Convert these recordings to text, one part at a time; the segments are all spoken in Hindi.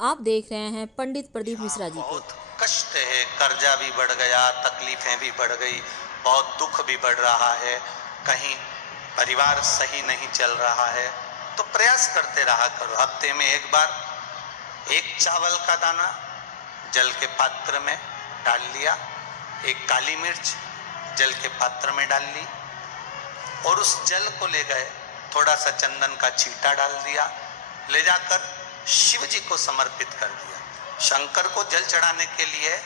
आप देख रहे हैं पंडित प्रदीप मिश्रा जी को। बहुत कष्ट है, कर्जा भी बढ़ गया, तकलीफें भी बढ़ गई, बहुत दुख भी बढ़ रहा है, कहीं परिवार सही नहीं चल रहा है, तो प्रयास करते रहा करो। हफ्ते में एक बार एक चावल का दाना जल के पात्र में डाल लिया, एक काली मिर्च जल के पात्र में डाल ली और उस जल को ले गए, थोड़ा सा चंदन का छींटा डाल दिया, ले जाकर शिव जी को समर्पित कर दिया। शंकर को जल चढ़ाने के लिए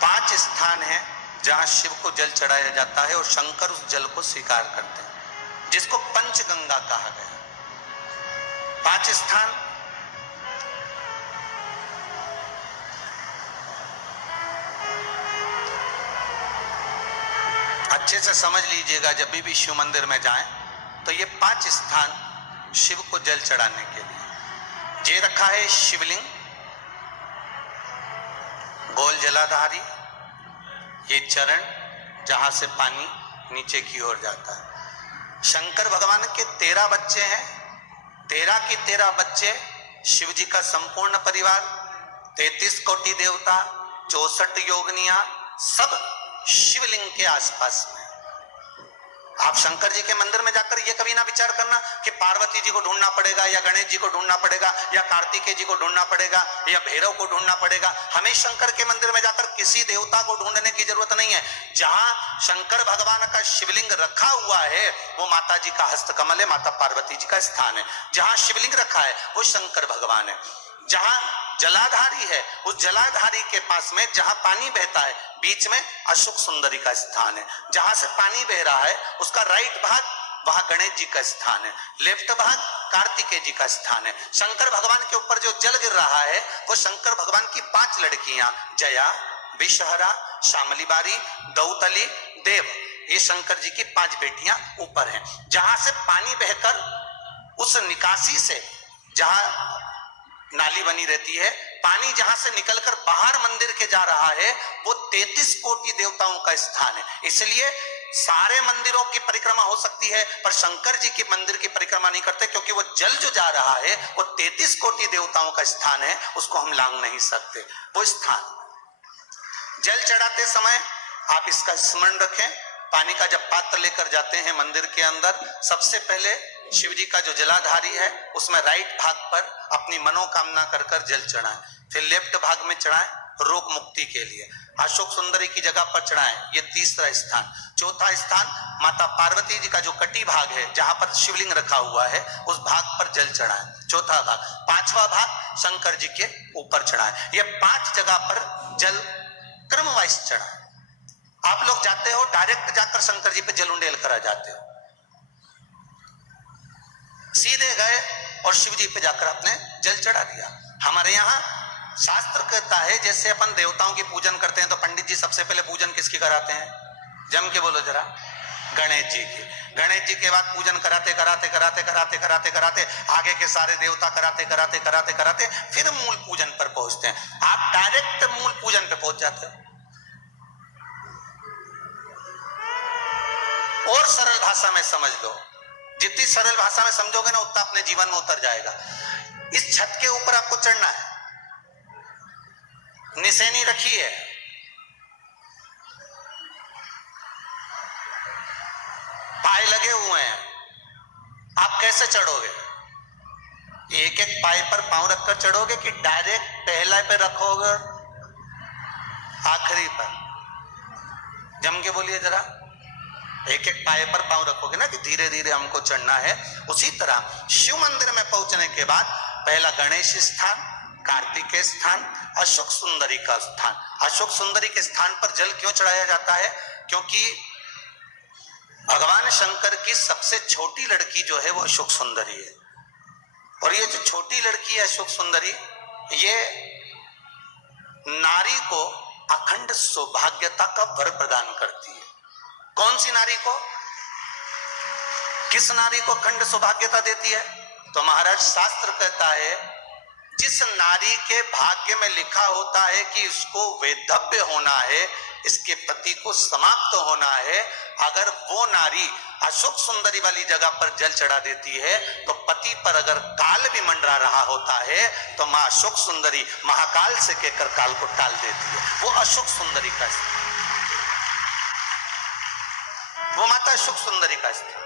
5 स्थान हैं जहां शिव को जल चढ़ाया जाता है और शंकर उस जल को स्वीकार करते हैं, जिसको पंचगंगा कहा गया। 5 स्थान अच्छे से समझ लीजिएगा, जब भी शिव मंदिर में जाएं तो ये 5 स्थान शिव को जल चढ़ाने के लिए ये रखा है। शिवलिंग, गोल जलाधारी, ये चरण जहां से पानी नीचे की ओर जाता है। शंकर भगवान के 13 बच्चे हैं, 13 के 13 बच्चे, शिव जी का संपूर्ण परिवार, 33 कोटि देवता, 64 योगनियां, सब शिवलिंग के आसपास में। आप शंकर जी के मंदिर में जाकर ये कभी ना विचार करना कि पार्वती जी को ढूंढना पड़ेगा या गणेश जी को ढूंढना पड़ेगा या कार्तिकेय जी को ढूंढना पड़ेगा या भैरव को ढूंढना पड़ेगा। हमें शंकर के मंदिर में जाकर किसी देवता को ढूंढने की जरूरत नहीं है। जहां शंकर भगवान का शिवलिंग रखा हुआ है वो माता जी का हस्तकमल है, माता पार्वती जी का स्थान है। जहां शिवलिंग रखा है वो शंकर भगवान है। जहां जलाधारी है उस जलाधारी के पास में जहां पानी बहता है बीच में अशोक सुंदरी का स्थान है। जहां से पानी बह रहा है उसका राइट भाग वहां गणेश जी का स्थान है, लेफ्ट भाग कार्तिकेय जी का स्थान है। शंकर भगवान के ऊपर जो जल गिर रहा है वो शंकर भगवान की 5 लड़कियां जया, विषहरा, शामली बारी, दौतली, देव, ये शंकर जी की 5 बेटियां ऊपर हैं। जहां से पानी बहकर उस निकासी से जहां नाली बनी रहती है, पानी जहां से निकलकर बाहर मंदिर के जा रहा है वो 33 कोटि देवताओं का स्थान है। इसलिए सारे मंदिरों की परिक्रमा हो सकती है पर शंकर जी के मंदिर की परिक्रमा नहीं करते, क्योंकि वो जल जो जा रहा है वो 33 कोटि देवताओं का स्थान है, उसको हम लांग नहीं सकते। वो स्थान जल चढ़ाते समय आप इसका स्मरण रखें। पानी का जब पात्र लेकर जाते हैं मंदिर के अंदर, सबसे पहले शिव जी का जो जलाधारी है उसमें राइट भाग पर अपनी मनोकामना कर कर जल चढ़ाएं, फिर लेफ्ट भाग में चढ़ाएं रोग मुक्ति के लिए। अशोक सुंदरी की जगह पर चढ़ाएं, ये तीसरा स्थान। चौथा स्थान माता पार्वती जी का जो कटी भाग है जहां पर शिवलिंग रखा हुआ है उस भाग पर जल चढ़ाएं, चौथा भाग। पांचवा भाग शंकर जी के ऊपर चढ़ाएं। ये 5 जगह पर जल क्रम वाइज चढ़ाएं। आप लोग जाते हो डायरेक्ट जाकर शंकर जी पे जल उंडेल करा जाते हो, सीधे गए और शिव जी पे जाकर आपने जल चढ़ा दिया। हमारे यहाँ शास्त्र कहता है जैसे अपन देवताओं की पूजन करते हैं तो पंडित जी सबसे पहले पूजन किसकी कराते हैं? जम के बोलो जरा, गणेश जी की। गणेश जी के बाद पूजन कराते कराते कराते कराते कराते कराते आगे के सारे देवता कराते कराते कराते कराते फिर मूल पूजन पर पहुंचते हैं। आप डायरेक्ट मूल पूजन पे पहुंच जाते हो। और सरल भाषा में समझ लो, जितनी सरल भाषा में समझोगे ना उतना अपने जीवन में उतर जाएगा। इस छत के ऊपर आपको चढ़ना है, निशानी रखी है, पाए लगे हुए हैं, आप कैसे चढ़ोगे? एक एक पाए पर पांव रखकर चढ़ोगे कि डायरेक्ट पहला पे रखोगे आखिरी पर? जम के बोलिए जरा, एक एक पाए पर पांव रखोगे ना कि धीरे धीरे हमको चढ़ना है। उसी तरह शिव मंदिर में पहुंचने के बाद पहला गणेश स्थान, कार्तिकेय स्थान, अशोक सुंदरी का स्थान। अशोक सुंदरी के स्थान पर जल क्यों चढ़ाया जाता है? क्योंकि भगवान शंकर की सबसे छोटी लड़की जो है वो अशोक सुंदरी है, और ये जो छोटी लड़की है अशोक सुंदरी, ये नारी को अखंड सौभाग्यता का वर प्रदान करती है। कौन सी नारी को? किस नारी को अखंड सौभाग्यता देती है? तो महाराज शास्त्र कहता है जिस नारी के भाग्य में लिखा होता है कि उसको वैधव्य होना है, इसके पति को समाप्त होना है। अगर वो नारी अशोक सुंदरी वाली जगह पर जल चढ़ा देती है तो पति पर अगर काल भी मंडरा रहा होता है तो मां अशोक सुंदरी महाकाल से कहकर काल को टाल देती है। वो अशोक सुंदरी का स्थान, वो माता अशोक सुंदरी का स्थान।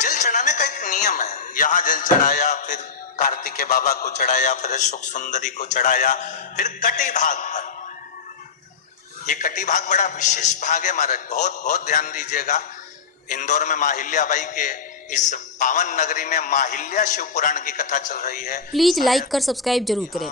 जल चढ़ाने का एक नियम है। यहां जल चढ़ाया, फिर कार्तिकेय बाबा को चढ़ाया, फिर अशोक सुंदरी को चढ़ाया, फिर कटी भाग पर। ये कटी भाग बड़ा विशेष भाग है महाराज, बहुत बहुत ध्यान दीजिएगा। इंदौर में माहिल्याबाई के इस पावन नगरी में माहिल्या शिव पुराण की कथा चल रही है। प्लीज लाइक कर सब्सक्राइब जरूर करें।